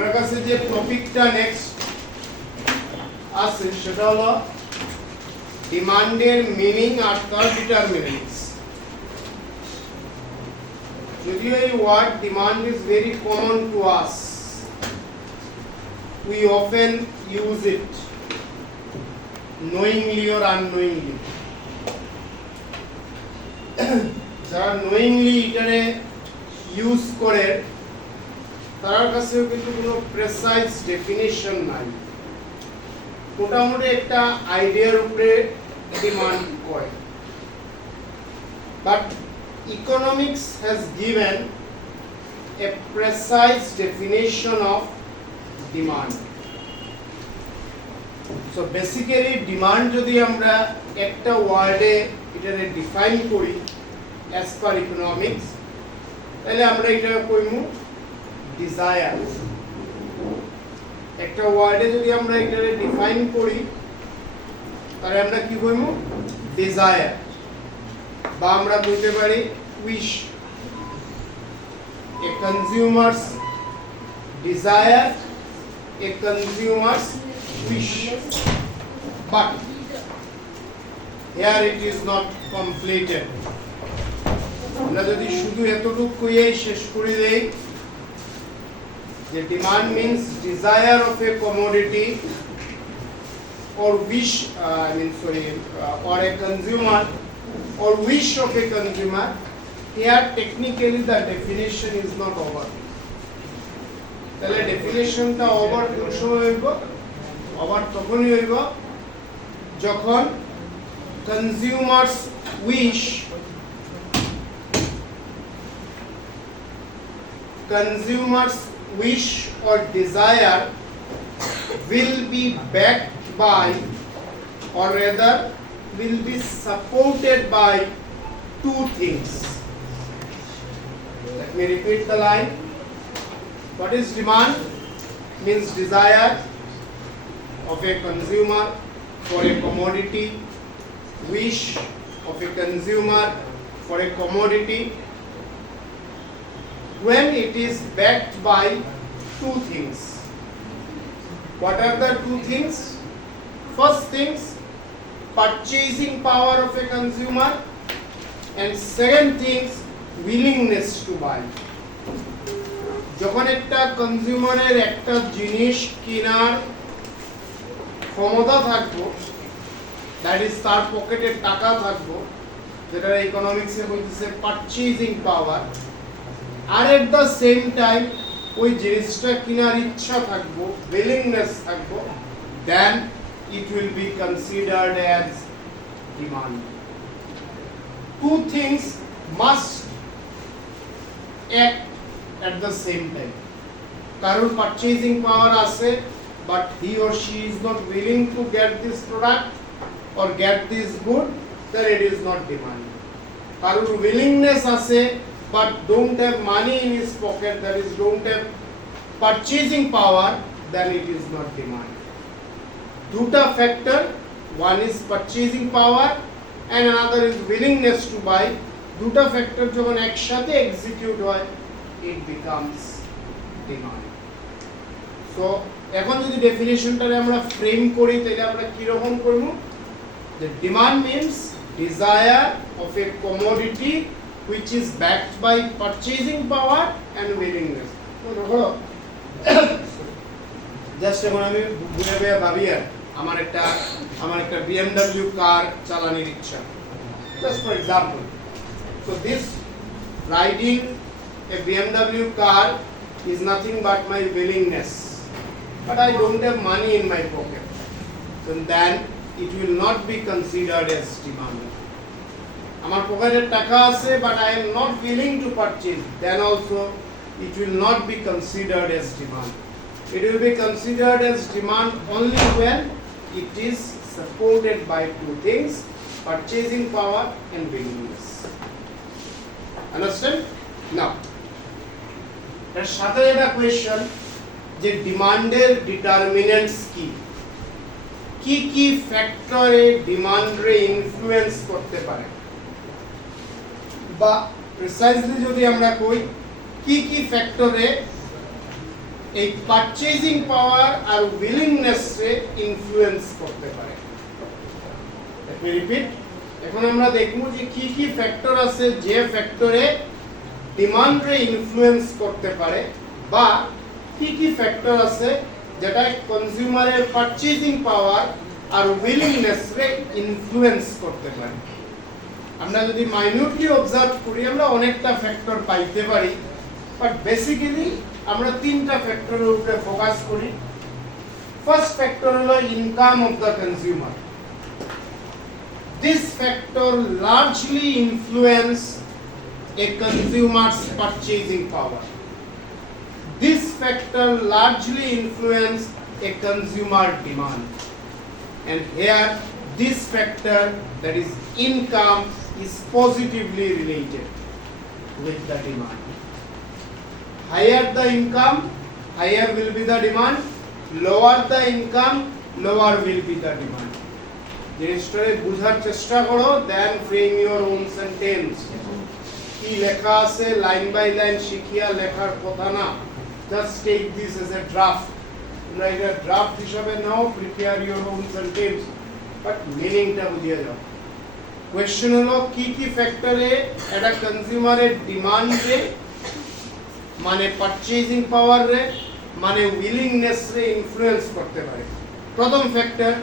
আমার কাছে যে টপিকটা নেক্সট আছে সেটা হলো ডিমান্ডের মিনিং আর তার ডিটারমিনেন্টস। যদিও এই word demand is very common to us, we often use it knowingly or unknowingly. যারা knowingly এটারে ইউজ করে তার কাছেও কিন্তু কোনো প্রেসাইজ ডেফিনিশন নাই, মোটামুটি একটা আইডিয়ার উপরে ডিমান্ড করে। But economics has given a precise definition of demand. So basically demand যদি আমরা একটা ওয়ার্ডে এটারে ডিফাইন করি অ্যাজ পার ইকোনমিক্স, তাহলে আমরা এটা কইমু ডিজায়ার। একটা ওয়ার্ডে যদি আমরা এটারে ডিফাইন করি তাহলে আমরা কি কইমু ডিজায়ার, বা আমরা বলতে পারি wish. A consumer's desire, a consumer's wish, but here it is not completed. আমরা যদি শুধু এতটুকু কইয়াই শেষ করে দেই যে demand means desire of a commodity or wish, or a consumer or wish of a consumer, here technically the definition is not over. তাহলে ডেফিনিশনটা ওভার কোন সময় হইব? ওভার তখনই হইব যখন কনজিউমারস wish or desire will be backed by, or rather will be supported by, two things. Let me repeat the line. What is demand? Means desire of a consumer for a commodity, wish of a consumer for a commodity, when it is backed by two things. What are the two things? First things, purchasing power of a consumer, and second things, willingness to buy. যখন একটা কনজিউমারের একটা জিনিস কেনার ক্ষমতা থাকবো, that is তার পকেটে টাকা থাকবো, যেটা ইকোনমিক্সে বলতেছে পারচেজিং পাওয়ার, আর এট দ্য সেম টাইম ওই জিনিসটা কেনার ইচ্ছা থাকবো, উইলিংনেস থাকবো, then it will be considered as demand. Two things must act at the same time. কারণ purchasing power আছে, but he or she is not willing to get this product or get this good, then it is not demand. কারণ willingness আছে, but don't have money in his pocket, that is don't have purchasing power, then it is not demand. দুটা factor, one is purchasing power and another is willingness to buy. দুটা factor যখন একসাথে execute হয়, it becomes demand. So এখন যদি ডেফিনিশনটারে আমরা ফ্রেম করি তাহলে আমরা কি রকম করব? The demand means desire of a commodity which is backed by purchasing power and willingness. তো দেখো জাস্ট এখন আমি ঘুরে বেয়ে ভাবি আর আমার একটা BMW কার চালানোর ইচ্ছা, just for example. So this riding a BMW car is nothing but my willingness, but I don't have money in my pocket, so then it will not be considered as demand. আমার পকেটে টাকা আছে, but I am not willing to purchase, then also it will not be considered as demand. It will be considered as demand only when it is supported by two things, purchasing power and willingness. Understand? Now এর সাথে একটা কোয়েশ্চন যে ডিমান্ডের ডিটারমিনেন্টস কি কি ফ্যাক্টরে ডিমান্ডরে ইনফ্লুয়েন্স করতে পারে, বা প্রিসাইজলি যদি আমরা কই কি কি ফ্যাক্টরে এই পারচেজিং পাওয়ার আর উইলিংনেস রে ইনফ্লুয়েন্স করতে পারে। লেট মি রিপিট, এখন আমরা দেখব যে কি কি ফ্যাক্টর আছে যে ফ্যাক্টরে ডিমান্ড রে ইনফ্লুয়েন্স করতে পারে, বা কি কি ফ্যাক্টর আছে যেটা কনজিউমারের পারচেজিং পাওয়ার আর উইলিংনেস রে ইনফ্লুয়েন্স করতে পারে। আমরা যদি মাইনিউটলি অবজার্ভ করি আমরা অনেকটা ফ্যাক্টর পাইতে পারি, বাট বেসিক্যালি আমরা তিনটা ফ্যাক্টরের উপরে ফোকাস করি। ফার্স্ট ফ্যাক্টর হলো income of the consumer. This factor largely influence a consumer's purchasing power. This factor largely influence a consumer demand. And here this factor, that is income, is positively related with the demand. Higher the income, higher will be the demand. Lower the income, lower will be the demand. জিনিসটাকে বুঝার চেষ্টা করো, দেন frame your own sentence. কি লেখা আছে line by line শিখিয়া লেখার কথা না, just take this as a draft. তোমরা এটা ড্রাফট হিসাবে নাও, prepare your own sentence, but মিনিংটা বুঝিয়ে যাও। কোয়েশ্চেন হলো কি কি ফ্যাক্টরে একটা কনজিউমারের ডিমান্ড রে, মানে পারচেজিং পাওয়ার রে, মানে উইলিংনেস রে ইনফ্লুয়েন্স করতে পারে। প্রথম ফ্যাক্টর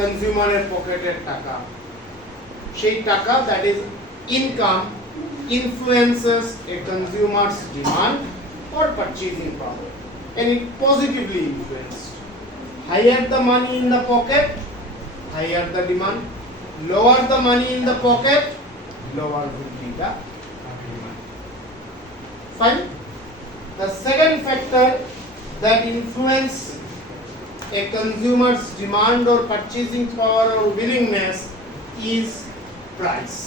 কনজিউমারের পকেটের টাকা। সেই টাকা, that is income, influences a consumer's demand or purchasing power, and it positively influenced. Higher the money in the pocket, higher the demand. Lower the money in the pocket, lower will be the demand. Fine. The second factor that influence a consumer's demand or purchasing power or willingness is price.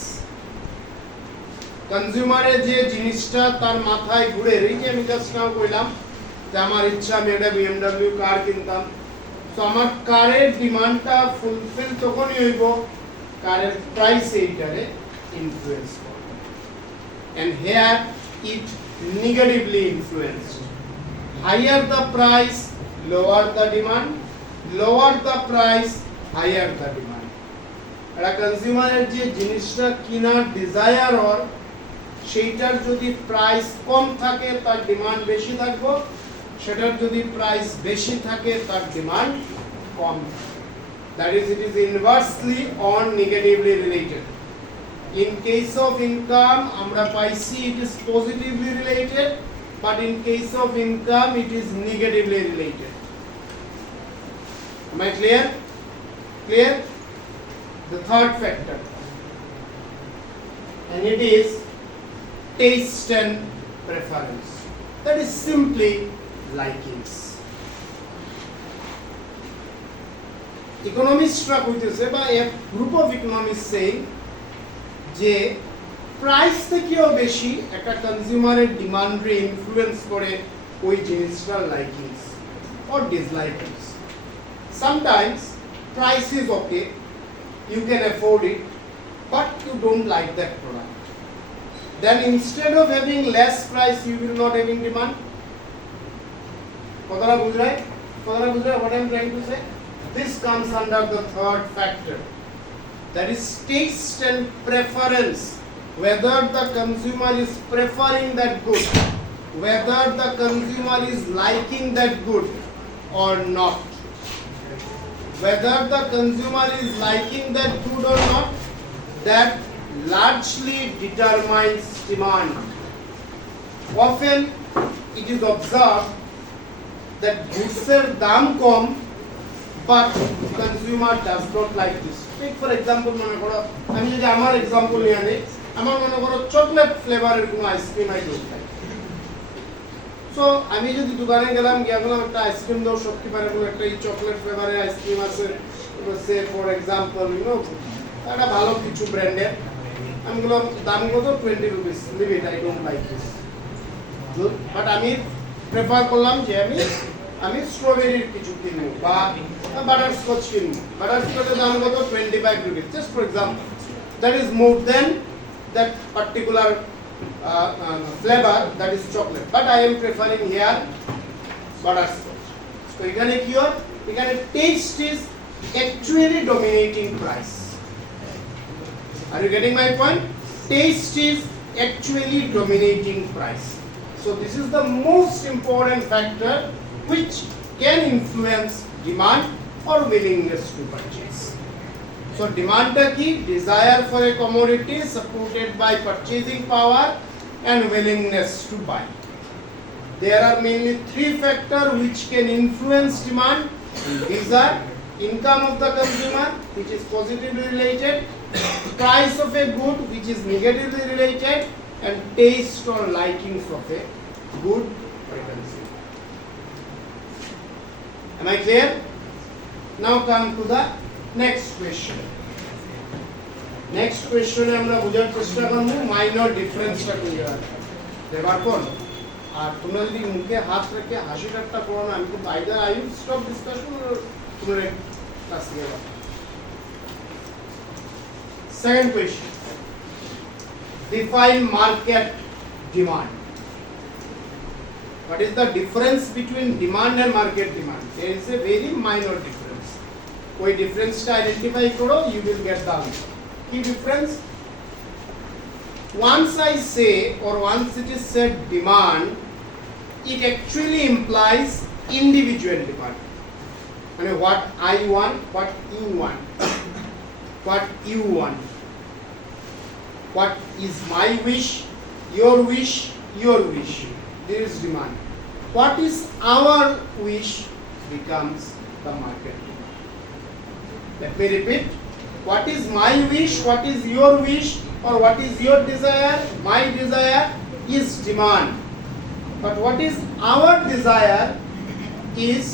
কনজিউমারের যে জিনিসটা তার মাথায় ঘুরে, এই যে আমি just now কইলাম যে আমার ইচ্ছা আমি একটা BMW কার কিনতাম, তো আমার কারের ডিমান্ডটা ফুলফিল তখনই হইব কারের প্রাইস এইটারে ইনফ্লুয়েন্স করবে, and here it negatively influenced. Higher the price, lower the demand. Lower the price, higher the demand. একটা কনজিউমারের যে জিনিসটা কিনার ডিজায়ার ওর, সেইটার যদি প্রাইস কম থাকে তার ডিমান্ড বেশি থাকবে, সেটার যদি প্রাইস বেশি থাকে তার ডিমান্ড কম। That is, it is inversely or negatively related. In case of income আমরা পাইছি it is positively related, but in case of income it is negatively related. Am I clear? Clear? The third factor, and it is taste and preference. That is simply likings. Economists কইতেছে, বা a group of economists saying যে প্রাইস থেকেও বেশি একটা কনজিউমারের ডিমান্ড রে ইনফ্লুয়েন্স করে ওই জিনিসটার লাইকিংস or dislikings. Sometimes price is okay, you can afford it, but you don't like that product. Then instead of having less price, you will not having demand. What I'm trying to say? This comes under the third factor. That is taste and preference. Whether the consumer is preferring that good, whether the consumer is liking that good or not. Whether the consumer is liking that good or not, that largely determines demand. Often it is observed that goods-এর দাম কম, but consumer does not like this. Take for example, মনে করো আমি যদি আমার এক্সাম্পল নিয়ে আনি, আমার মনে করো চকলেট ফ্লেভারের কোনো ice cream I don't like. So আমি যদি দোকানে গেলাম, গিয়ে বললাম একটা আইসক্রিম দাও, শক্তিপারে কোনো একটা চকলেট ফ্লেভারের আইসক্রিম আছে, সে ফর এক্সাম্পল একটা ভালো কিছু ব্র্যান্ডের, আমি বললাম দাম কত, 20 rupees, leave it, I don't like this. Good, but আমি প্রেফার করলাম যে আমি স্ট্রবেরির কিছু কিনবো বা বাটারস্কচ কিনবো। বাটারস্কচের দাম কত, 25 rupees, just for example. That is more than that particular flavor, that is chocolate, but I am preferring here butterscotch. তো এখানে কি হয়, এখানে taste is actually dominating price. Are you getting my point? Taste is actually dominating price. So this is the most important factor which can influence demand or willingness to purchase. So demand ta ki, desire for a commodity supported by purchasing power and willingness to buy. There are mainly three factors which can influence demand. These are income of the consumer, which is positively related, price of a good, which is negatively related, and taste or likings of a good or a consumer. Am I clear? Now come to the next question. Next question আমরা বোঝার চেষ্টা করব মাইনর ডিফারেন্সটা ক্লিয়ার দেবার পর। আর তোমরা যদি মুখে হাত রেখে হাসি ঠাট্টা করো না, আমি তো either I will stop discussion or তোমরা ক্লাস নিয়ে যাও। Second question. Define market demand. What is the difference between demand and market demand? There is a very minor difference. कोई difference टा identify करो, you will get the answer. Key difference? Once I say or once it is said demand, it actually implies individual demand. I mean what I want, what you want, what you want. What is my wish, your wish, your wish. There is demand. What is our wish becomes the market demand. Let me repeat. What is my wish, what is your wish, or what is your desire, my desire is demand. But what is our desire is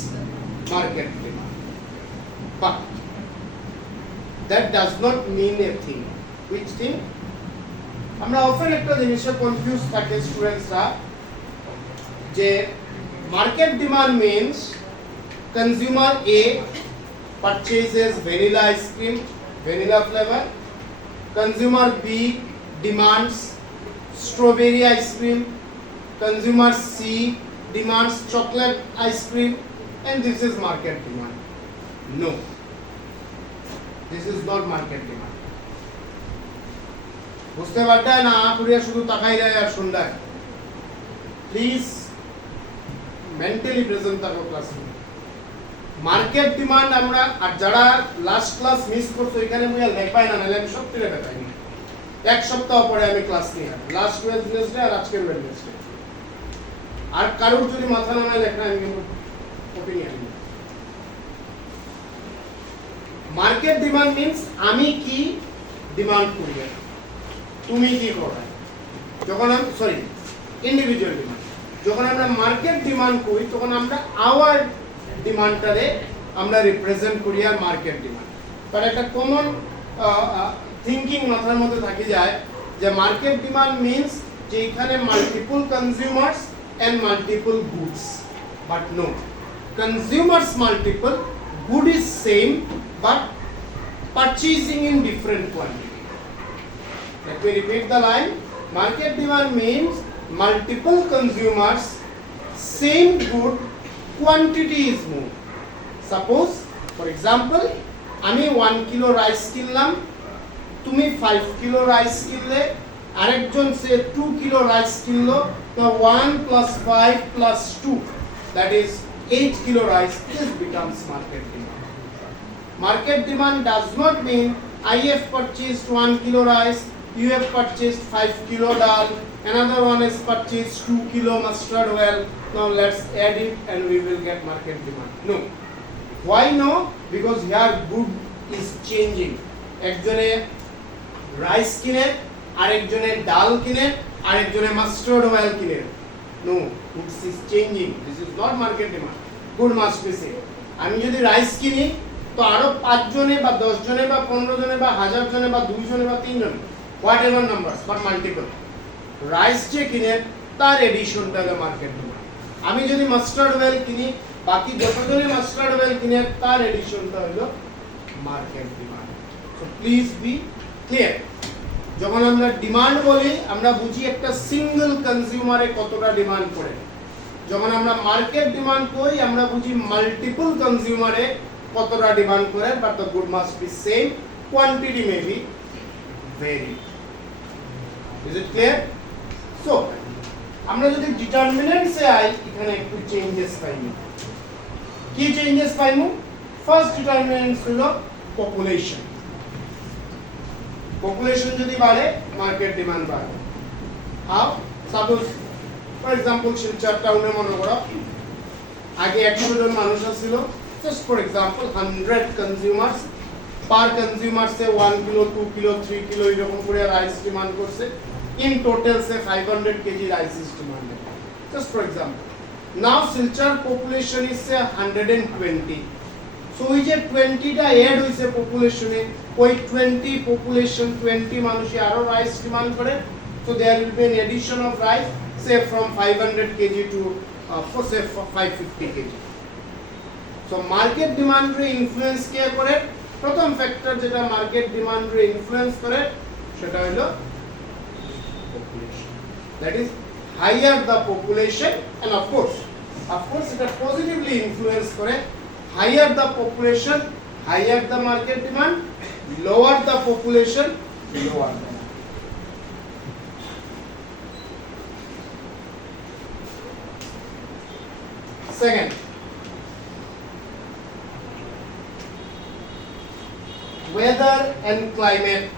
market demand. But that does not mean a thing. Which thing? আমরা অফেন একটা জিনিসে কনফিউজ থাকে স্টুডেন্টসরা যে market demand means consumer A purchases vanilla ice cream, vanilla flavor. Consumer B demands strawberry ice cream. Consumer C demands chocolate ice cream, and this is market demand. No, this is not market demand. বুঝতে পারটা না পুরিয়া শুধু তাকাই যায় আর শুনডায়। Please mentally present থাকো ক্লাসে। Market demand আমরা আর যারা লাস্ট ক্লাস মিস করছো এখানে মুইয়া লেখাই না, নাহলে আমি সব তুলে দেখাই না। এক সপ্তাহ পরে আমি ক্লাস নিয়ে লাস্ট ওয়েডনেসডে আর আজকের ওয়েডনেসডে। আর কারোর যদি মাথা না লেখা আমি কিন্তু ওপিনিয়ন। মার্কেট ডিমান্ড মিন্স আমি কি ডিমান্ড করি, তুমি কি করো। যখন আমি ইন্ডিভিজুয়াল ডিমান্ড, যখন আমরা মার্কেট ডিমান্ড করি তখন আমরা আওয়ার ডিমান্ডটারে আমরা রিপ্রেজেন্ট করি আর মার্কেট ডিমান্ড। বাট একটা কমন থিঙ্কিং মাথার মধ্যে থাকি যায় যে মার্কেট ডিমান্ড মিন্স যে এখানে multiple consumers and multiple goods. But no, consumers multiple, good is same but purchasing in different quantity. Let me repeat the line. Market demand means multiple consumers, same good, quantity is more. Suppose for example আমি 1 kilo rice কিনলাম, তুমি 5 kilo rice কিনলে, আরেকজন সে 2 kilo rice কিনলো, তো 1 plus 5 plus 2 that is 8 kilo rice. This becomes market demand. Market demand does not mean I have purchased 1 kilo rice, you have purchased 5 kilo dal, another one has purchased 2 kilo mustard oil. Now let's add it and we will get market demand. No. Why no? Because here good is changing. একজনে রাইস কিনে, আরেকজনে ডাল কিনে, আরেকজনে mustard oil কিনে। No, goods is changing. This is not market demand. Good must be same. আমি যদি রাইস কিনি তো আরো 5 জনে বা 10 জনে বা 15 জনে বা 1000 জনে বা 2 জনে বা 3 জনে, whatever numbers but multiple rice যে কিনে তার এডিশনটা হলো মার্কেট ডিমান্ড। আমি যদি মাস্টার্ড অয়েল কিনি, বাকি যতজনে মাস্টার্ড অয়েল কিনে তার এডিশনটা হলো market demand. So please be clear. যখন আমরা ডিমান্ড বলি আমরা বুঝি একটা সিঙ্গেল কনজিউমারে কতটা ডিমান্ড করে, যখন আমরা মার্কেট ডিমান্ড করি আমরা বুঝি মাল্টিপল কনজিউমারে কতটা ডিমান্ড করে, but the good must be same, quantity may be very. Is it clear? So আমরা যদি ডিটারমিনেন্টসে আই, এখানে একটু চেঞ্জেস পাইনি। কি চেঞ্জেস পাইমু? ফার্স্ট ডিটারমিনেন্টস হলো পপুলেশন। পপুলেশন যদি বাড়ে মার্কেট ডিমান্ড বাড়ে। How? Suppose for example Silchar টাউনে মনে করো আগে 100 জন মানুষ ছিল, জাস্ট ফর এক্সাম্পল 100 কনজিউমার্স, পার কনজিউমার সে 1 কিলো 2 কিলো 3 কিলো এরকম করে রাইস ডিমান্ড করছে। In total say 500 KG rice is demanded, just for example. Now Silchar population is সে 120, সো ওই যে 20টা এড হইছে পপুলেশনে, ওই 20 পপুলেশন 20 মানুষই আরো রাইস ডিমান্ড করে, so there will be an addition of rice say from 500 kg to for say 550 kg. so market demand re influence কে করে? প্রথম ফ্যাক্টর যেটা মার্কেট ডিমান্ড রে ইনফ্লুয়েন্স করে সেটা হলো population. That is higher the population, and of course এটা positively influence করে, higher the population higher the market demand, lower the population lower the market. Second, weather and climate.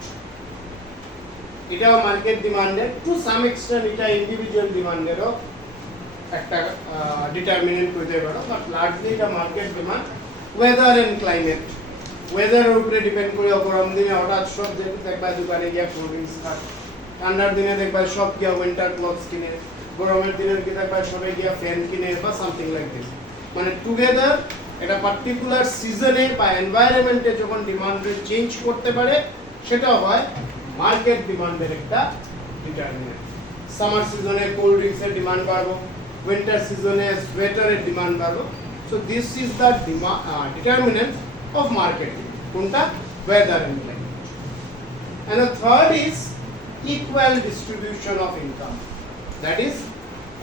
এটাও মার্কেট ডিমান্ডের, to some extent এটা individual ডিমান্ডেরও একটা determinant হইতে পারে, but largely এটা market demand. Weather and climate, ওয়েদারের উপরে ডিপেন্ড করে, গরম দিনে হঠাৎ সব দেখবা দোকানে গিয়া কোল্ড ড্রিঙ্কস খায়, ঠান্ডার দিনে দেখবা সব গিয়া উইন্টার ক্লথস কিনে, গরমের দিনে দেখবা সবাই গিয়া ফ্যান কিনে বা সামথিং লাইক দিস। মানে টুগেদার এটা পার্টিকুলার সিজনে বা এনভায়রনমেন্টে যখন ডিমান্ড চেঞ্জ করতে পারে সেটা হয় মার্কেট ডিমান্ডের একটা ডিটারমিনেন্ট। সামার সিজনে কোল্ড ড্রিঙ্কসের ডিমান্ড বাড়বে, উইন্টার সিজনে সোয়েটারের ডিমান্ড বাড়বে। So this is the determinant of market. কোনটা? Weather and climate. And the third is equal distribution of income. That is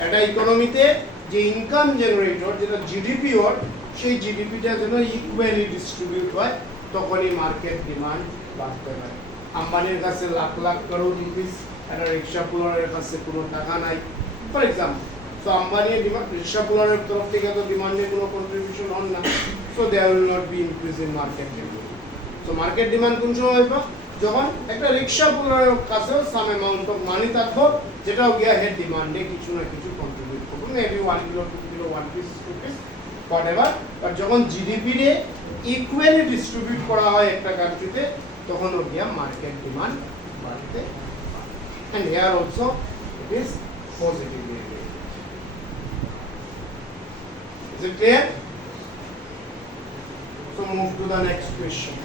একটা ইকোনমিতে যে ইনকাম জেনারেটর, যেটা জিডিপি ওর, সেই জিডিপিটা যেন ইকুয়ালি ডিস্ট্রিবিউট হয়, তখনই মার্কেট ডিমান্ড বাড়তে পারে। আম্বানির কাছে লাখ লাখ করোড় রুপিস, একটা রিক্সা পুলারের কাছে কোনো টাকা নাই, ফর এক্সাম্পল। সো আম্বানির রিক্সা পুলারের তরফ থেকে তো ডিমান্ডে কোনো কন্ট্রিবিউশন হন না, so there will not be increase in market demand. So market demand কোন সময় হবে? যখন একটা রিক্সা পুলারের কাছেও সাম অ্যামাউন্ট অফ মানি থাকবো, যেটাও গিয়া হেড ডিমান্ডে কিছু না কিছু কন্ট্রিবিউট করবো, মেবি 1 কিলো 2 কিলো 1 পিস 2 পিস হোয়াটএভার। বাট যখন জিডিপি রে ইকুয়ালি ডিস্ট্রিবিউট করা হয় একটা কান্ট্রিতে, তখন ওর গিয়া মার্কেট ডিমান্ড বাড়তে পারে। And here also it is positively related. Is it clear? So move to the next question.